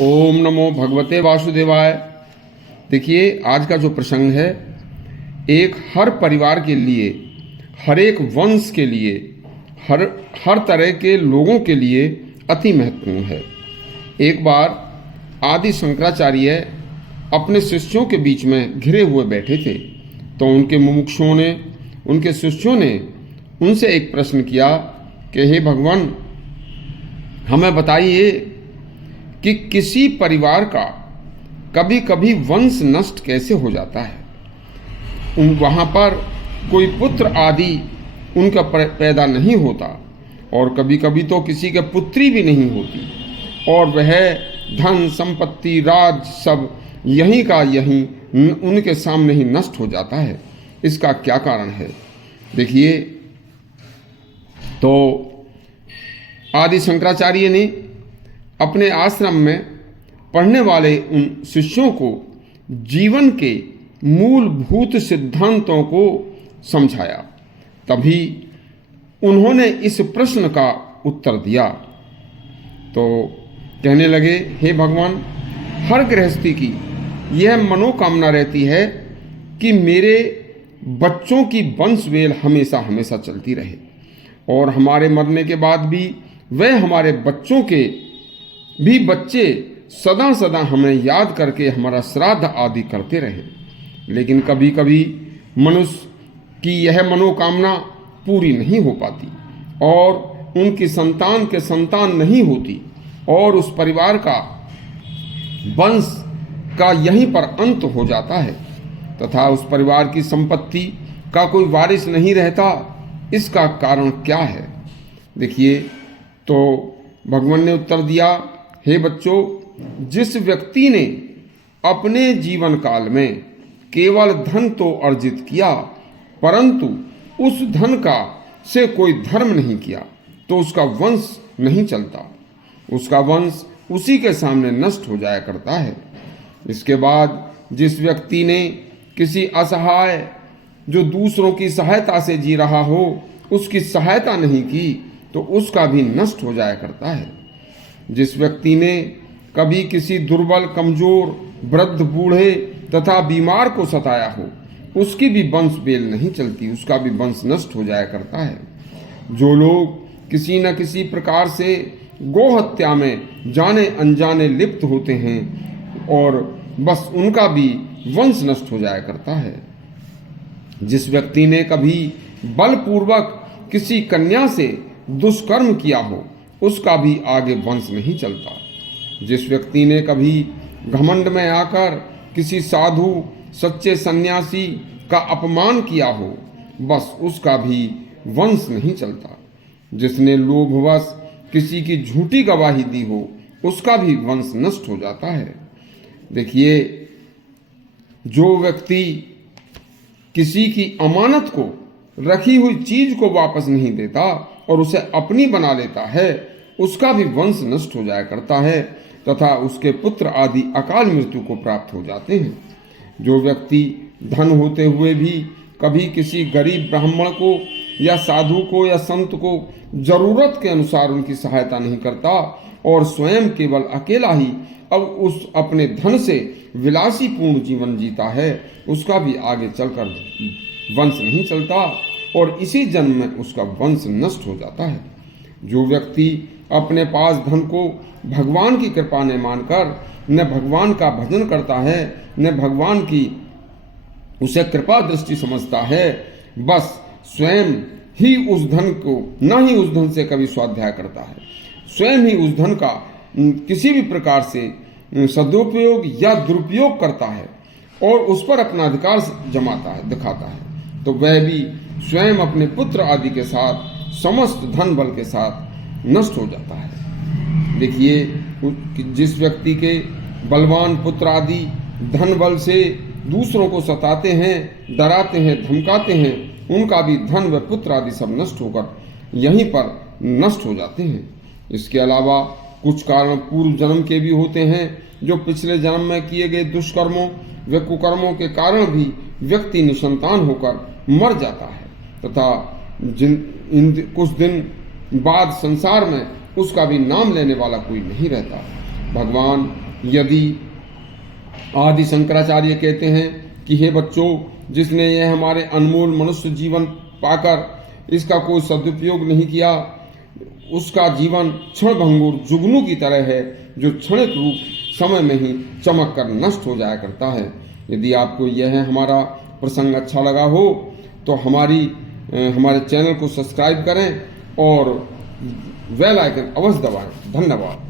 ओम नमो भगवते वासुदेवाय। देखिए, आज का जो प्रसंग है एक हर परिवार के लिए, हर एक वंश के लिए, हर तरह के लोगों के लिए अति महत्वपूर्ण है। एक बार आदि शंकराचार्य अपने शिष्यों के बीच में घिरे हुए बैठे थे, तो उनके मुमुक्षुओं ने, उनके शिष्यों ने उनसे एक प्रश्न किया कि हे भगवान, हमें बताइए कि किसी परिवार का कभी कभी वंश नष्ट कैसे हो जाता है। वहाँ पर कोई पुत्र आदि उनका पैदा नहीं होता, और कभी कभी तो किसी के पुत्री भी नहीं होती, और वह धन संपत्ति राज सब यहीं का यहीं उनके सामने ही नष्ट हो जाता है। इसका क्या कारण है? देखिए, तो आदि शंकराचार्य ने अपने आश्रम में पढ़ने वाले उन शिष्यों को जीवन के मूलभूत सिद्धांतों को समझाया। तभी उन्होंने इस प्रश्न का उत्तर दिया। तो कहने लगे, हे भगवान, हर गृहस्थी की यह मनोकामना रहती है कि मेरे बच्चों की वंशवेल हमेशा हमेशा चलती रहे, और हमारे मरने के बाद भी वह हमारे बच्चों के भी बच्चे सदा सदा हमें याद करके हमारा श्राद्ध आदि करते रहे। लेकिन कभी कभी मनुष्य की यह मनोकामना पूरी नहीं हो पाती, और उनकी संतान के संतान नहीं होती, और उस परिवार का वंश का यहीं पर अंत हो जाता है, तथा उस परिवार की संपत्ति का कोई वारिस नहीं रहता। इसका कारण क्या है? देखिए, तो भगवान ने उत्तर दिया, हे बच्चों, जिस व्यक्ति ने अपने जीवन काल में केवल धन तो अर्जित किया, परंतु उस धन का से कोई धर्म नहीं किया, तो उसका वंश नहीं चलता। उसका वंश उसी के सामने नष्ट हो जाया करता है। इसके बाद जिस व्यक्ति ने किसी असहाय, जो दूसरों की सहायता से जी रहा हो, उसकी सहायता नहीं की, तो उसका भी नष्ट हो जाया करता है। जिस व्यक्ति ने कभी किसी दुर्बल, कमजोर, वृद्ध, बूढ़े तथा बीमार को सताया हो, उसकी भी वंश बेल नहीं चलती, उसका भी वंश नष्ट हो जाया करता है। जो लोग किसी न किसी प्रकार से गौ हत्या में जाने अनजाने लिप्त होते हैं, और बस उनका भी वंश नष्ट हो जाया करता है। जिस व्यक्ति ने कभी बलपूर्वक किसी कन्या से दुष्कर्म किया हो, उसका भी आगे वंश नहीं चलता। जिस व्यक्ति ने कभी घमंड में आकर किसी साधु, सच्चे सन्यासी का अपमान किया हो, बस उसका भी वंश नहीं चलता। जिसने लोभवश किसी की झूठी गवाही दी हो, उसका भी वंश नष्ट हो जाता है। देखिए, जो व्यक्ति किसी की अमानत को, रखी हुई चीज को वापस नहीं देता और उसे अपनी बना लेता है, उसका भी वंश नष्ट हो जाया करता है, तथा उसके पुत्र आदि अकाल मृत्यु को प्राप्त हो जाते हैं। जो व्यक्ति धन होते हुए भी कभी किसी गरीब ब्राह्मण को या साधु को या संत को जरूरत के अनुसार उनकी सहायता नहीं करता, और स्वयं केवल अकेला ही अब उस अपने धन से विलासी पूर्ण जीवन जीता है, उसका भी आगे चलकर वंश नहीं चलता, और इसी जन्म में उसका वंश नष्ट हो जाता है। जो व्यक्ति अपने पास धन को भगवान की कृपा ने मानकर न भगवान का भजन करता है, न भगवान की उसे कृपा दृष्टि समझता है, बस स्वयं ही उस धन को, न ही उस धन से कभी स्वाध्याय करता है, स्वयं ही उस धन का किसी भी प्रकार से सदुपयोग या दुरुपयोग करता है, और उस पर अपना अधिकार जमाता है, दिखाता है, तो वह भी स्वयं अपने पुत्र आदि के साथ, समस्त धन बल के साथ नष्ट हो जाता है। देखिए, जिस व्यक्ति के बलवान पुत्र आदि धन बल से दूसरों को सताते हैं, डराते हैं, धमकाते हैं, उनका भी धन व पुत्र आदि सब नष्ट होकर यहीं पर नष्ट हो जाते हैं। इसके अलावा कुछ कारण पूर्व जन्म के भी होते हैं, जो पिछले जन्म में किए गए दुष्कर्मों व कुकर्मों के कारण भी व्यक्ति निसंतान होकर मर जाता है, तथा कुछ दिन बाद संसार में उसका भी नाम लेने वाला कोई नहीं रहता। भगवान यदि आदि शंकराचार्य कहते हैं कि हे बच्चों, जिसने यह हमारे अनमोल मनुष्य जीवन पाकर इसका कोई सदुपयोग नहीं किया, उसका जीवन क्षण भंगुर जुगनू की तरह है, जो क्षणिक रूप समय में ही चमक कर नष्ट हो जाया करता है। यदि आपको यह हमारा प्रसंग अच्छा लगा हो तो हमारे चैनल को सब्सक्राइब करें और बेल आइकन अवश्य दबाएं। धन्यवाद।